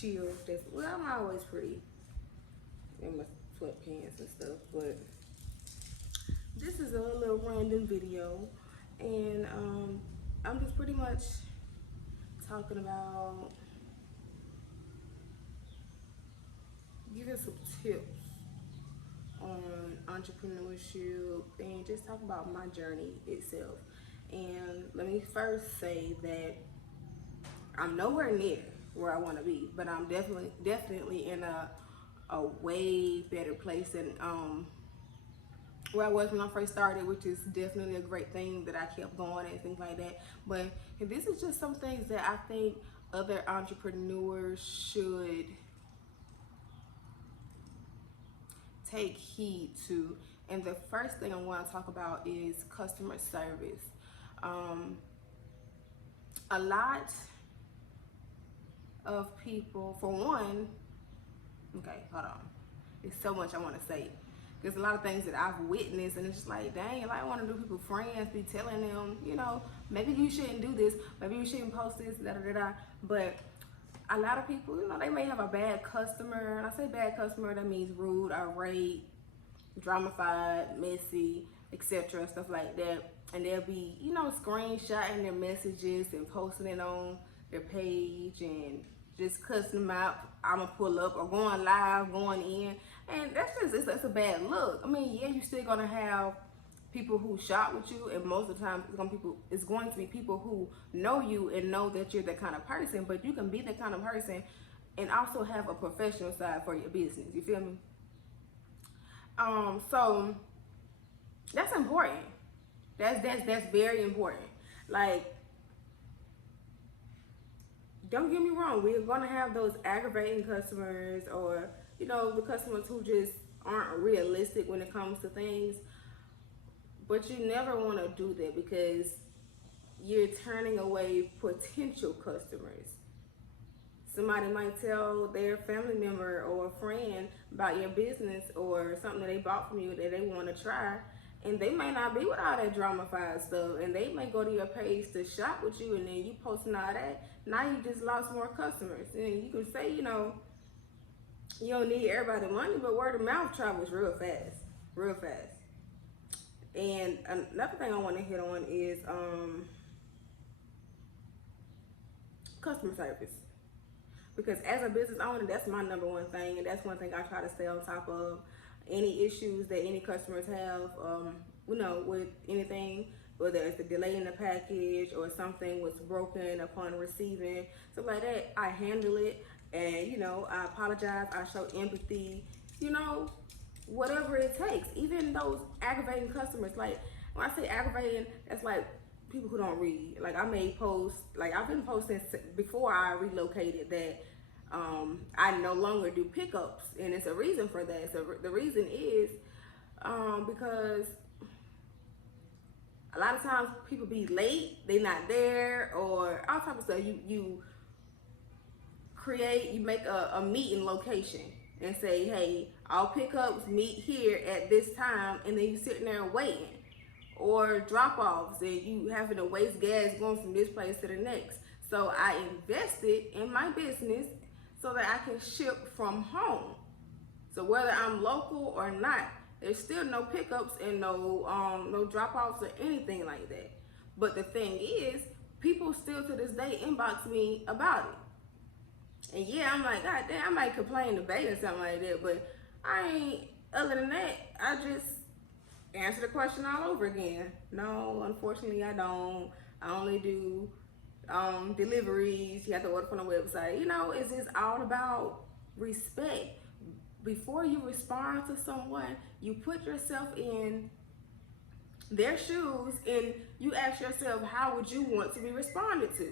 chill. Just, well, I'm always pretty in my sweatpants and stuff, but this is a little random video, and I'm just pretty much talking about giving some tips on entrepreneurship and just talk about my journey itself. And let me first say that I'm nowhere near where I want to be, but I'm definitely in a way better place than where I was when I first started, which is definitely a great thing that I kept going and things like that. But this is just some things that I think other entrepreneurs should take heed to. And the first thing I want to talk about is customer service. A lot of people, for one, okay, hold on. There's so much I want to say. There's a lot of things that I've witnessed, and it's just like, dang, if I want to do people friends, be telling them, you know, maybe you shouldn't do this, maybe you shouldn't post this, da da da da. But a lot of people, you know, they may have a bad customer. And I say bad customer, that means rude, irate, dramatified, messy, etc., stuff like that. And they'll be, you know, screenshotting their messages and posting it on their page and just cussing them out. I'ma pull up, or going live, going in, and that's a bad look. I mean, yeah, you're still gonna have people who shop with you, and most of the time it's going to be people who know you and know that you're that kind of person. But you can be that kind of person and also have a professional side for your business. You feel me? So that's important. That's very important. Like, don't get me wrong, we're gonna have those aggravating customers, or, you know, the customers who just aren't realistic when it comes to things. But you never want to do that, because you're turning away potential customers. Somebody might tell their family member or a friend about your business or something that they bought from you that they want to try, and they may not be with all that drama-fied stuff, and they may go to your page to shop with you, and then you posting all that. Now you just lost more customers. And you can say, you know, you don't need everybody money, but word of mouth travels real fast. And another thing I want to hit on is customer service. Because as a business owner, that's my number one thing, and that's one thing I try to stay on top of. Any issues that any customers have, you know, with anything, whether it's a delay in the package or something was broken upon receiving, stuff like that, I handle it. And, you know, I apologize, I show empathy, you know, whatever it takes. Even those aggravating customers, like, when I say aggravating, that's like people who don't read. Like, I may post, like, I've been posting before I relocated that I no longer do pickups, and it's a reason for that. So the reason is because a lot of times people be late, they not there, or all type of stuff. You make a meeting location and say, hey, all pickups meet here at this time, and then you sitting there waiting. Or drop-offs, and you having to waste gas going from this place to the next. So I invested in my business so that I can ship from home. So whether I'm local or not, there's still no pickups and no drop-offs or anything like that. But the thing is, people still to this day inbox me about it. And yeah, I'm like, God damn, I might complain, debate or something like that, but I ain't, other than that, I just answer the question all over again. No, unfortunately I don't. I only do deliveries. You have to order from the website. You know, it's just all about respect. Before you respond to someone, you put yourself in their shoes and you ask yourself, how would you want to be responded to?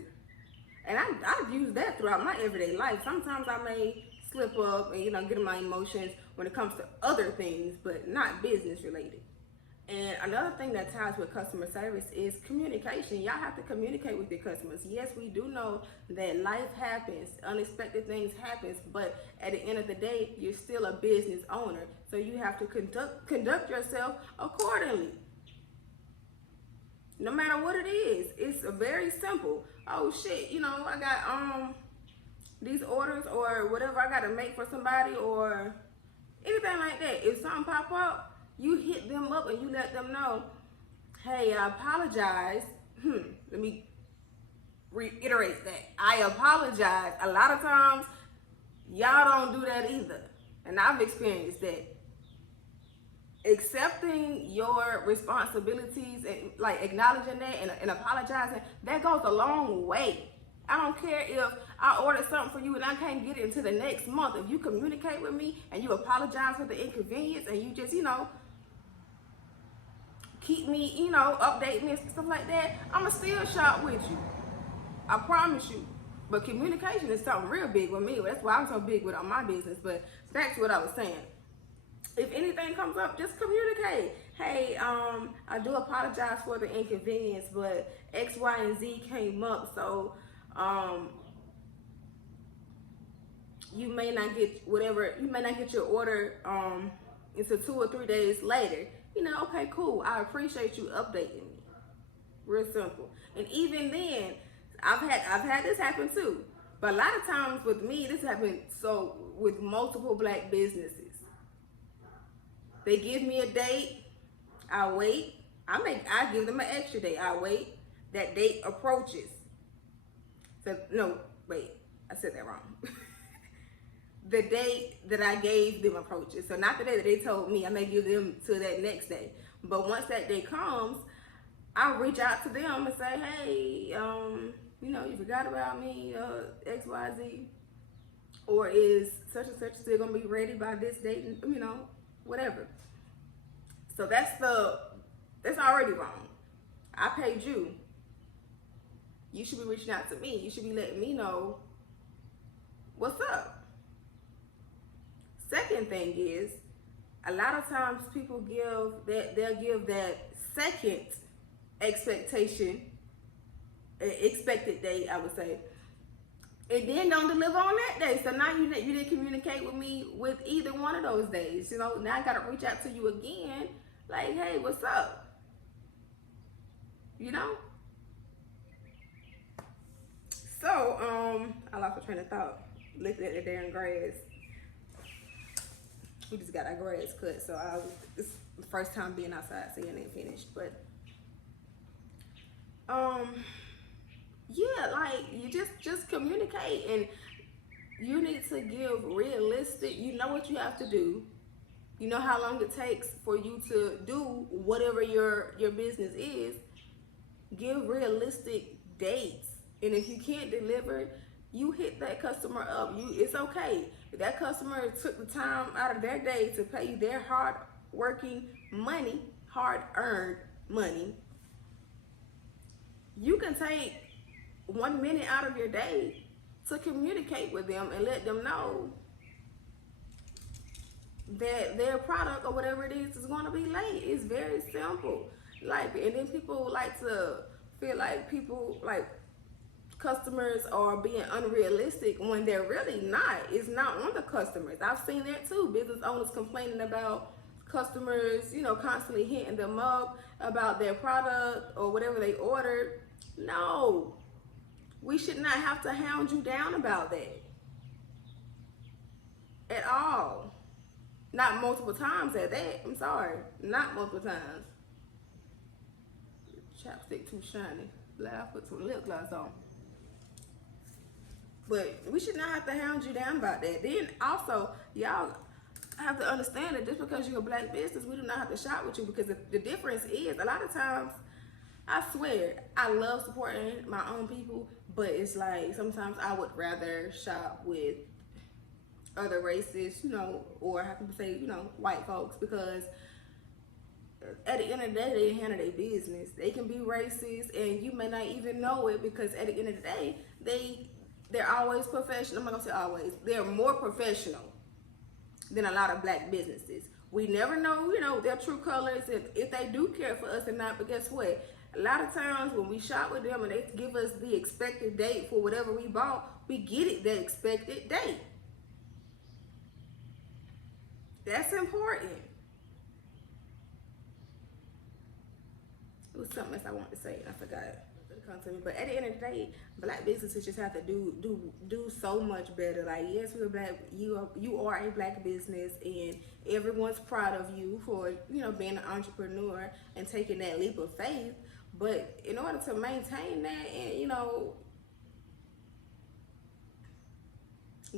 And I've used that throughout my everyday life. Sometimes I may slip up and, you know, get in my emotions when it comes to other things, but not business related. And another thing that ties with customer service is communication. Y'all have to communicate with your customers. Yes, we do know that life happens, unexpected things happens, but at the end of the day, you're still a business owner. So you have to conduct yourself accordingly. No matter what it is, it's very simple. Oh shit, you know, I got these orders or whatever I gotta make for somebody or anything like that. If something pop up, you hit them up and you let them know, hey, I apologize. Let me reiterate that. I apologize. A lot of times, y'all don't do that either. And I've experienced that. Accepting your responsibilities and like acknowledging that and apologizing, that goes a long way. I don't care if I ordered something for you and I can't get it until the next month. If you communicate with me and you apologize for the inconvenience and you just, keep me, update me and stuff like that, I'ma still shop with you. I promise you. But communication is something real big with me. That's why I'm so big with all my business. But back to what I was saying. If anything comes up, just communicate. Hey, I do apologize for the inconvenience, but X, Y, and Z came up, so you may not get your order until 2 or 3 days later. Okay, cool. I appreciate you updating me. Real simple. And even then, I've had this happen too. But a lot of times with me, this happened with multiple black businesses. They give me a date, I wait. I give them an extra date. I wait. That date approaches. So no, wait, I said that wrong. The date that I gave them approaches. So not the day that they told me, I may give them to that next day. But once that day comes, I reach out to them and say, hey, you forgot about me, X, Y, Z, or is such and such still gonna be ready by this date, and whatever. So that's already wrong. I paid you. You should be reaching out to me. You should be letting me know what's up. Second thing is, a lot of times people they'll give that second expected date, I would say, and then don't deliver on that day. So now you didn't communicate with me with either one of those days. Now I gotta reach out to you again, like, hey, what's up? So I lost my train of thought. Looked at the damn grass. We just got our grass cut, so it's the first time being outside seeing it finished. But yeah, like you just communicate, and you need to give realistic. You know what you have to do. You know how long it takes for you to do whatever your business is. Give realistic dates, and if you can't deliver, you hit that customer up. It's okay. If that customer took the time out of their day to pay you their hard-working money, hard-earned money, you can take 1 minute out of your day to communicate with them and let them know that their product or whatever it is going to be late. It's very simple. And then people like to feel like customers are being unrealistic when they're really not. It's not on the customers. I've seen that too. Business owners complaining about customers, constantly hitting them up about their product or whatever they ordered. No, we should not have to hound you down about that at all. Not multiple times at that. I'm sorry, not multiple times. Chapstick too shiny. I put some lip gloss on. But we should not have to hound you down about that. Then also, y'all have to understand that just because you're a black business, we do not have to shop with you, because the difference is, a lot of times, I swear, I love supporting my own people, but it's like sometimes I would rather shop with other races, or how can say, white folks, because at the end of the day, they handle their business. They can be racist, and you may not even know it, because at the end of the day, they're always professional. I'm not gonna say always. They're more professional than a lot of black businesses. We never know, their true colors, if they do care for us or not. But guess what? A lot of times when we shop with them and they give us the expected date for whatever we bought, we get it the expected date. That's important. It was something else I wanted to say and I forgot it. come to me. But at the end of the day, black businesses just have to do so much better. Like, yes, we're black. You are a black business, and everyone's proud of you for being an entrepreneur and taking that leap of faith. But in order to maintain that and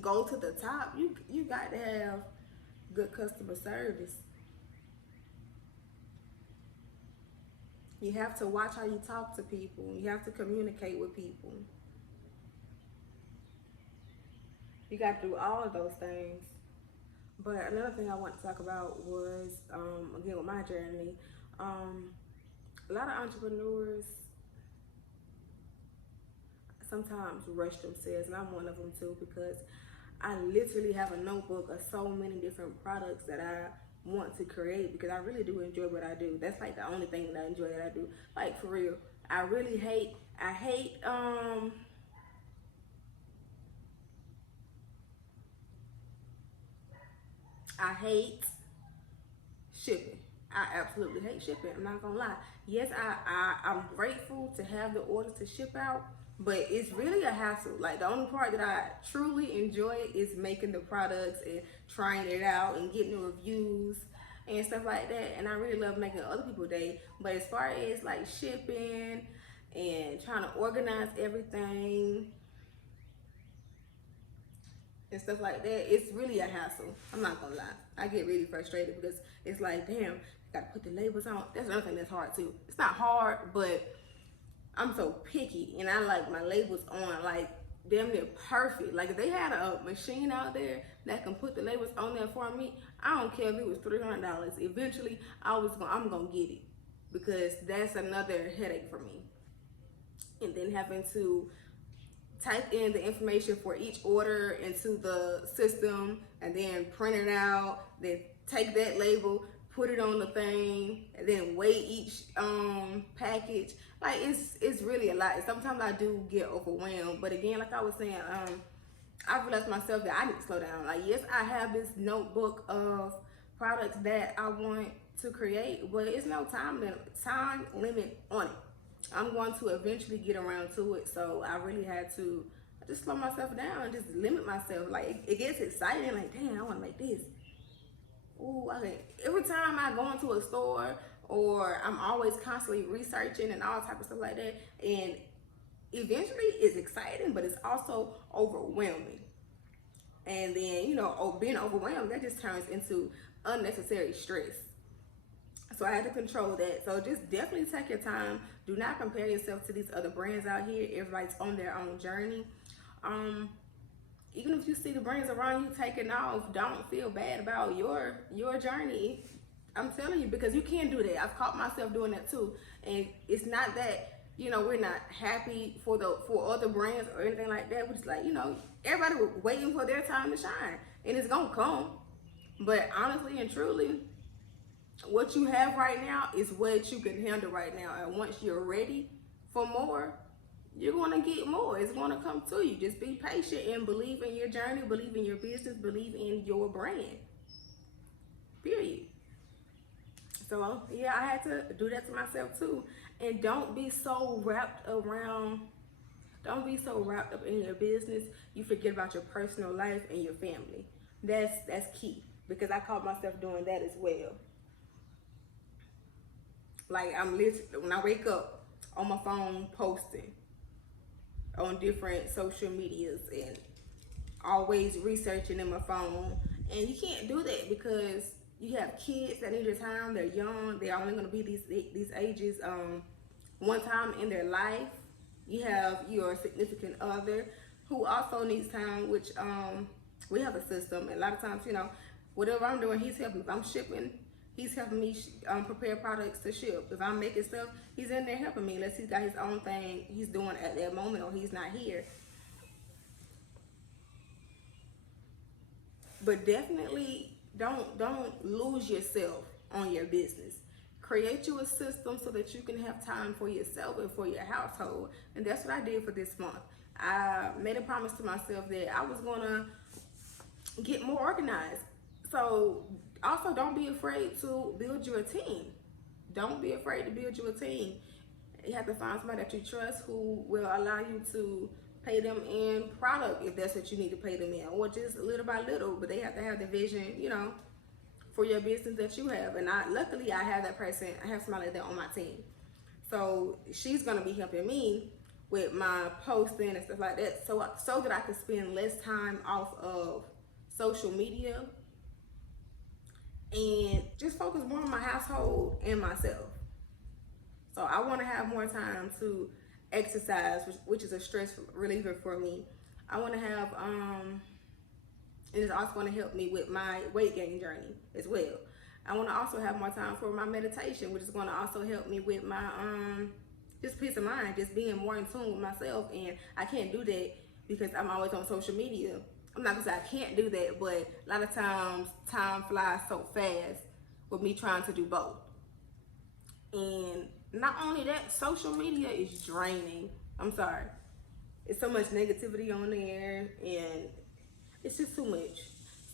go to the top, you got to have good customer service. You have to watch how you talk to people. You have to communicate with people. You got to do all of those things. But another thing I want to talk about was, again, with my journey, a lot of entrepreneurs sometimes rush themselves, and I'm one of them too, because I literally have a notebook of so many different products that I want to create, because I really do enjoy what I do. That's like the only thing that I enjoy that I do. Like, for real. I hate shipping. I absolutely hate shipping. I'm not gonna lie. Yes, I'm grateful to have the orders to ship out, but it's really a hassle. Like, the only part that I truly enjoy is making the products and trying it out and getting the reviews and stuff like that. And I really love making other people's day. But as far as like shipping and trying to organize everything and stuff like that, it's really a hassle. I'm not gonna lie. I get really frustrated because it's like, damn, gotta put the labels on. That's another thing that's hard too. It's not hard, but I'm so picky, and I like my labels on like damn near perfect. Like, if they had a machine out there that can put the labels on there for me, I don't care if it was $300. Eventually, I'm gonna get it, because that's another headache for me. And then having to type in the information for each order into the system and then print it out, then take that label, put it on the thing, and then weigh each package. Like, it's really a lot. Sometimes I do get overwhelmed, but again, like I was saying, I realized myself that I need to slow down. Like, yes, I have this notebook of products that I want to create, but it's no time limit on it. I'm going to eventually get around to it, so I really had to just slow myself down and just limit myself. Like, it gets exciting, like, damn, I want to make this. Ooh, every time I go into a store, or I'm always constantly researching and all type of stuff like that, and eventually it's exciting, but it's also overwhelming. And then, being overwhelmed, that just turns into unnecessary stress. So I had to control that. So just definitely take your time. Do not compare yourself to these other brands out here. Everybody's on their own journey. Even if you see the brands around you taking off, don't feel bad about your journey. I'm telling you, because you can do that. I've caught myself doing that too. And it's not that, we're not happy for other brands or anything like that. We're just like, everybody was waiting for their time to shine. And it's gonna come. But honestly and truly, what you have right now is what you can handle right now. And once you're ready for more, you're going to get more. It's going to come to you. Just be patient and believe in your journey, believe in your business, believe in your brand. Period. So, yeah, I had to do that to myself too. And don't be so wrapped up in your business, you forget about your personal life and your family. That's key, because I caught myself doing that as well. Like, I'm literally, when I wake up, on my phone posting on different social medias and always researching in my phone. And you can't do that because you have kids that need your time. They're young. They're only going to be these ages one time in their life. You have your significant other who also needs time, which we have a system. And a lot of times, whatever I'm doing, he's helping. If I'm shipping, he's helping me prepare products to ship. If I'm making stuff, he's in there helping me, unless he's got his own thing he's doing at that moment or he's not here. But definitely don't lose yourself on your business. Create you a system so that you can have time for yourself and for your household. And that's what I did for this month. I made a promise to myself that I was going to get more organized. So also, don't be afraid to build you a team. Don't be afraid to build you a team. You have to find somebody that you trust who will allow you to pay them in product if that's what you need to pay them in, or just little by little. But they have to have the vision, for your business that you have. And luckily, I have that person. I have somebody like that on my team. So she's gonna be helping me with my posting and stuff like that, so that I can spend less time off of social media and just focus more on my household and myself. So I want to have more time to exercise, which is a stress reliever for me. I want to have, and it's also going to help me with my weight gain journey as well. I want to also have more time for my meditation, which is going to also help me with my just peace of mind, just being more in tune with myself. And I can't do that because I'm always on social media. I'm not gonna say I can't do that, but a lot of times time flies so fast with me trying to do both. And not only that, social media is draining. I'm sorry. It's so much negativity on there, and it's just too much.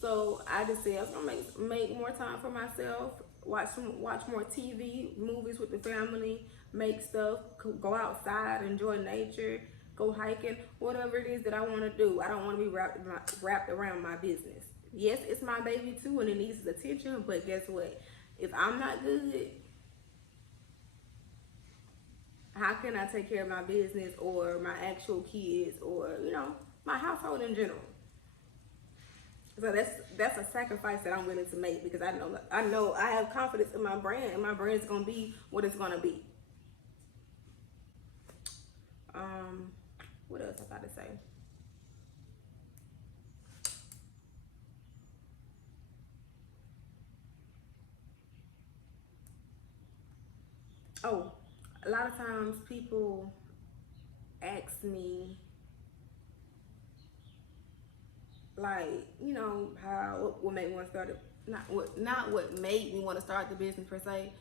So I just said I was gonna make more time for myself, watch more TV, movies with the family, make stuff, go outside, enjoy nature, go hiking, whatever it is that I want to do. I don't want to be wrapped around my business. Yes, it's my baby too, and it needs attention. But guess what? If I'm not good, how can I take care of my business or my actual kids or my household in general? So that's a sacrifice that I'm willing to make, because I know I have confidence in my brand, and my brand is gonna be what it's gonna be. What else I got to say? Oh, a lot of times people ask me, like, what made me want to start it. Not what made me want to start the business per se.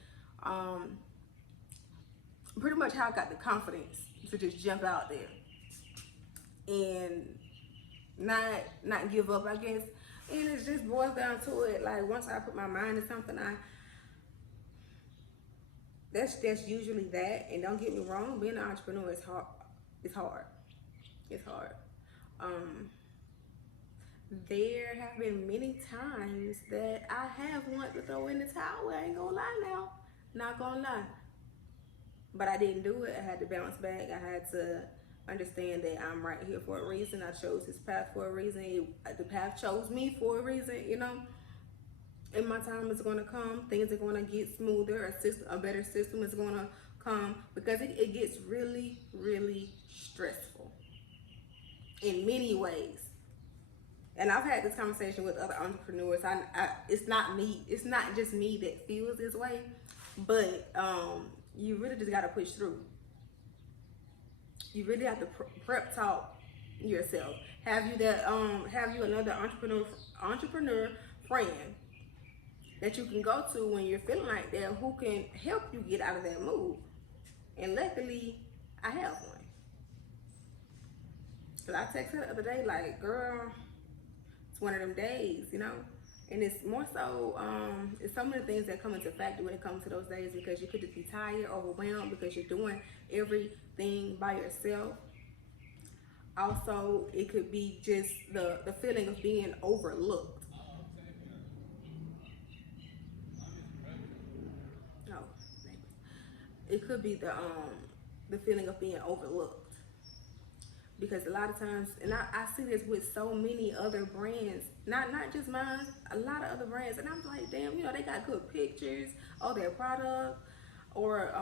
Pretty much how I got the confidence to just jump out there and not give up, I guess. And it just boils down to it. Like, once I put my mind to something, that's usually that. And don't get me wrong, being an entrepreneur is hard. It's hard. It's hard. There have been many times that I have wanted to throw in the towel. I ain't gonna lie now. Not gonna lie. But I didn't do it. I had to bounce back. I had to understand that I'm right here for a reason. I chose this path for a reason. The path chose me for a reason, And my time is going to come. Things are going to get smoother. A better system is going to come, because it gets really, really stressful in many ways. And I've had this conversation with other entrepreneurs. It's not me. It's not just me that feels this way, but you really just got to push through. You really have to prep talk yourself. Have you another entrepreneur friend that you can go to when you're feeling like that, who can help you get out of that mood? And luckily, I have one. Cause I texted her the other day, like, girl, it's one of them days, And it's more so, it's so many things that come into factor when it comes to those days, because you could just be tired, overwhelmed, because you're doing everything by yourself. Also, it could be just the feeling of being overlooked. No, it could be the feeling of being overlooked. Because a lot of times, and I see this with so many other brands, not just mine, a lot of other brands, and I'm like, damn, they got good pictures of their product, or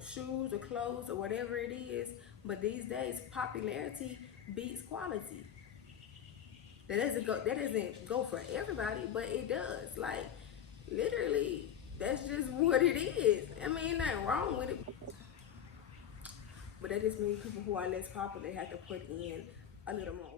shoes or clothes or whatever it is, but these days popularity beats quality. That doesn't go for everybody, but it does. Like, literally, that's just what it is. I mean, nothing wrong with it. But that just means people who are less popular have to put in a little more